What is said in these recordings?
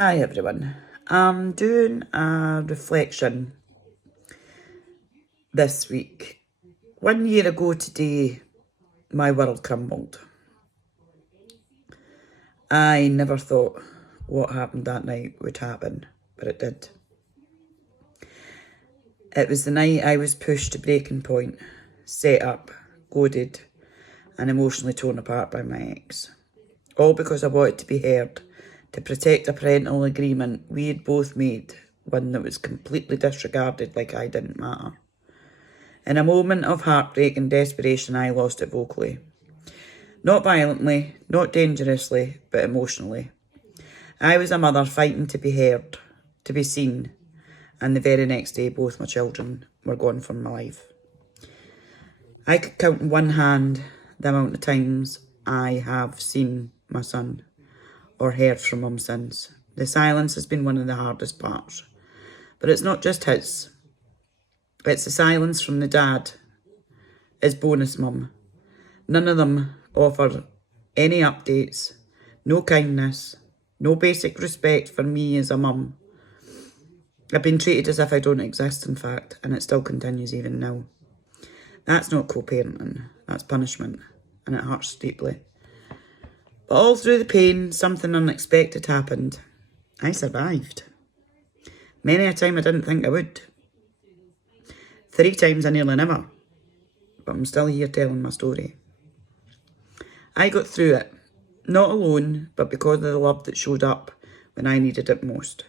Hi everyone. I'm doing a reflection this week. 1 year ago today, my world crumbled. I never thought what happened that night would happen, but it did. It was the night I was pushed to breaking point, set up, goaded, and emotionally torn apart by my ex. All because I wanted to be heard, to protect a parental agreement we had both made, one that was completely disregarded like I didn't matter. In a moment of heartbreak and desperation, I lost it vocally. Not violently, not dangerously, but emotionally. I was a mother fighting to be heard, to be seen, and the very next day both my children were gone from my life. I could count in one hand the amount of times I have seen my son or heard from him since. The silence has been one of the hardest parts. But it's not just his. It's the silence from the dad, his bonus mum. None of them offer any updates, no kindness, no basic respect for me as a mum. I've been treated as if I don't exist, in fact, and it still continues even now. That's not co-parenting, that's punishment, and it hurts deeply. But all through the pain, something unexpected happened. I survived. Many a time I didn't think I would. 3 times I nearly never. But I'm still here telling my story. I got through it, not alone, but because of the love that showed up when I needed it most.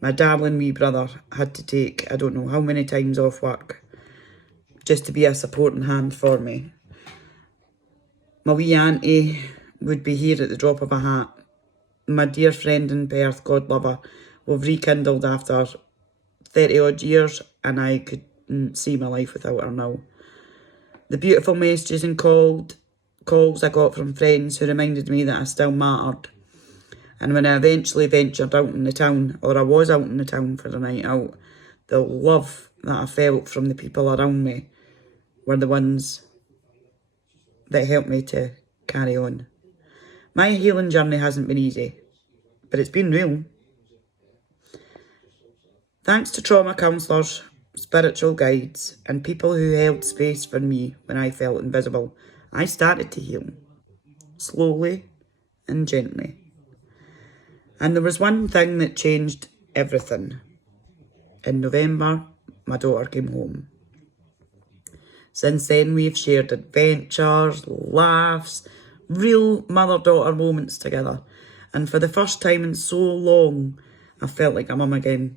My darling wee brother had to take I don't know how many times off work just to be a supporting hand for me. My wee auntie would be here at the drop of a hat. My dear friend in Perth, God love her, we've rekindled after 30 odd years and I couldn't see my life without her now. The beautiful messages and calls I got from friends who reminded me that I still mattered. And when I eventually ventured out in the town, or I was out in the town for the night out, the love that I felt from the people around me were the ones that helped me to carry on. My healing journey hasn't been easy, but it's been real. Thanks to trauma counsellors, spiritual guides, and people who held space for me when I felt invisible, I started to heal, slowly and gently. And there was one thing that changed everything. In November, my daughter came home. Since then, we've shared adventures, laughs, real mother-daughter moments together. And for the first time in so long, I felt like a mum again.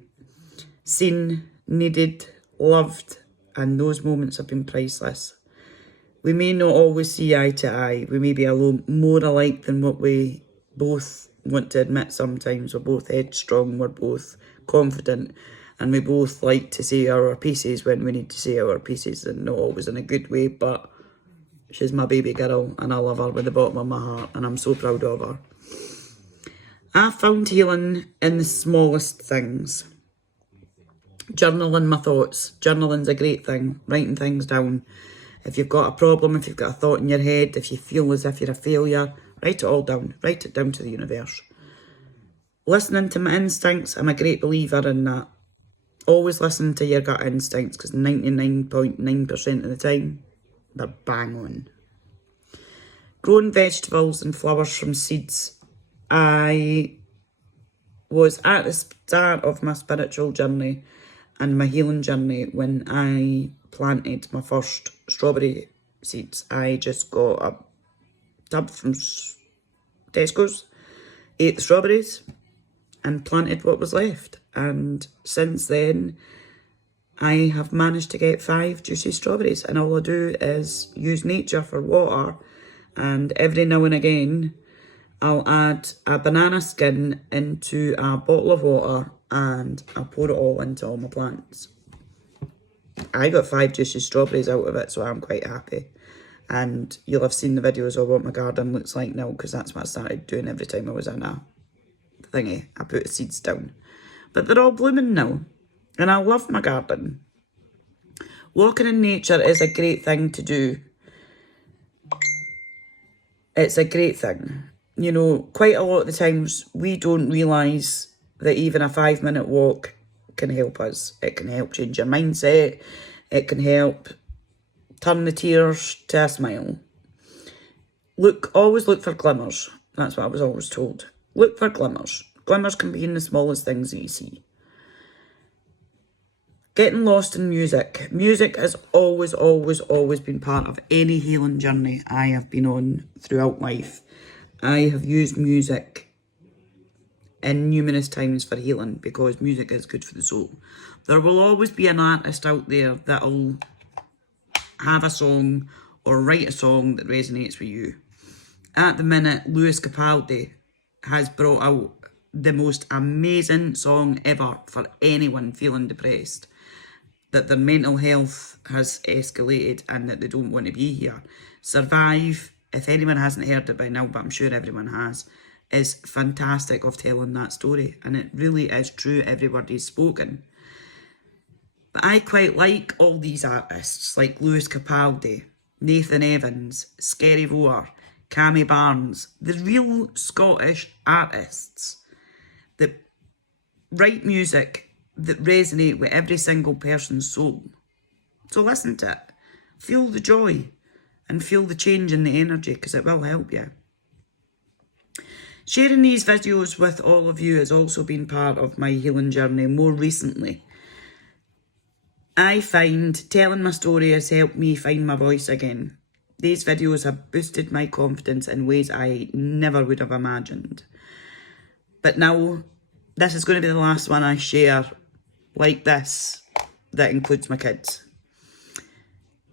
Seen, needed, loved, and those moments have been priceless. We may not always see eye to eye. We may be a little more alike than what we both want to admit sometimes. We're both headstrong, we're both confident, and we both like to say our pieces when we need to say our pieces, and not always in a good way, but she's my baby girl and I love her with the bottom of my heart and I'm so proud of her. I found healing in the smallest things. Journaling my thoughts. Journaling's a great thing. Writing things down. If you've got a problem, if you've got a thought in your head, if you feel as if you're a failure, write it all down. Write it down to the universe. Listening to my instincts, I'm a great believer in that. Always listen to your gut instincts because 99.9% of the time, they're bang on. Growing vegetables and flowers from seeds. I was at the start of my spiritual journey and my healing journey when I planted my first strawberry seeds. I just got a tub from Tesco's, ate the strawberries and planted what was left. And since then, I have managed to get 5 juicy strawberries, and all I do is use nature for water, and every now and again I'll add a banana skin into a bottle of water and I'll pour it all into all my plants. I got 5 juicy strawberries out of it, so I'm quite happy. And you'll have seen the videos of what my garden looks like now, because that's what I started doing every time I was in a thingy. I put the seeds down. But they're all blooming now. And I love my garden. Walking in nature is a great thing to do. It's a great thing. you know, quite a lot of the times we don't realise that even a 5-minute walk can help us. It can help change your mindset. It can help turn the tears to a smile. Always look for glimmers. That's what I was always told. Look for glimmers. Glimmers can be in the smallest things that you see. Getting lost in music. Music has always, always, always been part of any healing journey I have been on throughout life. I have used music in numerous times for healing because music is good for the soul. There will always be an artist out there that'll have a song or write a song that resonates with you. At the minute, Lewis Capaldi has brought out the most amazing song ever for anyone feeling depressed, that their mental health has escalated and that they don't want to be here. Survive, if anyone hasn't heard it by now, but I'm sure everyone has, is fantastic of telling that story. And it really is true, every word he's spoken. But I quite like all these artists, like Lewis Capaldi, Nathan Evans, Skerry Voer, Cammy Barnes, the real Scottish artists that write music that resonate with every single person's soul. So listen to it, feel the joy and feel the change in the energy, because it will help you. Sharing these videos with all of you has also been part of my healing journey more recently. I find telling my story has helped me find my voice again. These videos have boosted my confidence in ways I never would have imagined. But now, this is going to be the last one I share like this that includes my kids.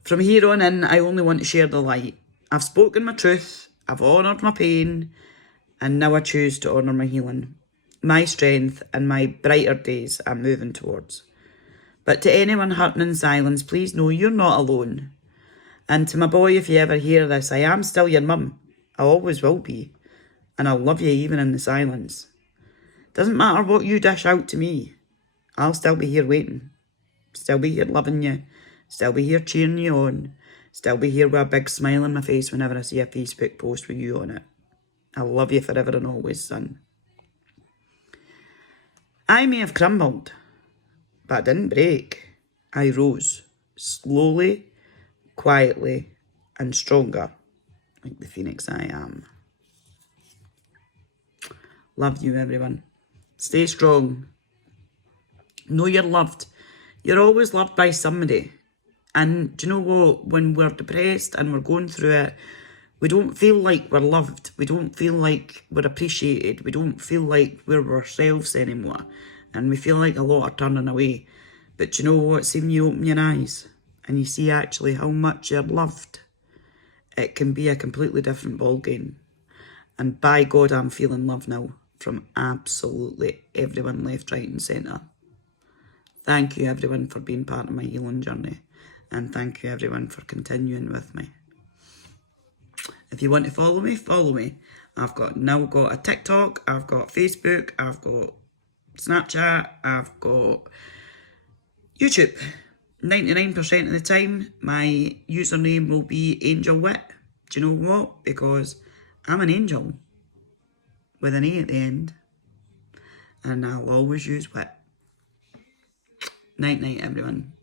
From here on in, I only want to share the light. I've spoken my truth, I've honoured my pain, and now I choose to honour my healing, my strength, and my brighter days I'm moving towards. But to anyone hurting in silence, please know you're not alone. And to my boy, if you ever hear this, I am still your mum. I always will be. And I'll love you even in the silence. Doesn't matter what you dish out to me. I'll still be here waiting. Still be here loving you. Still be here cheering you on. Still be here with a big smile on my face whenever I see a Facebook post with you on it. I love you forever and always, son. I may have crumbled, but I didn't break. I rose, slowly, quietly, and stronger, like the phoenix I am. Love you, everyone. Stay strong. Know you're loved. You're always loved by somebody. And do you know what? When we're depressed and we're going through it, we don't feel like we're loved. We don't feel like we're appreciated. We don't feel like we're ourselves anymore. And we feel like a lot are turning away. But do you know what? See when you open your eyes and you see actually how much you're loved, it can be a completely different ballgame. And by God, I'm feeling love now from absolutely everyone, left, right and centre. Thank you everyone for being part of my healing journey. And thank you everyone for continuing with me. If you want to follow me, follow me. I've now got a TikTok, I've got Facebook, I've got Snapchat, I've got YouTube. 99% of the time, my username will be Angel Wit. Do you know what? Because I'm an angel with an A at the end. And I'll always use wit. Night night, everyone.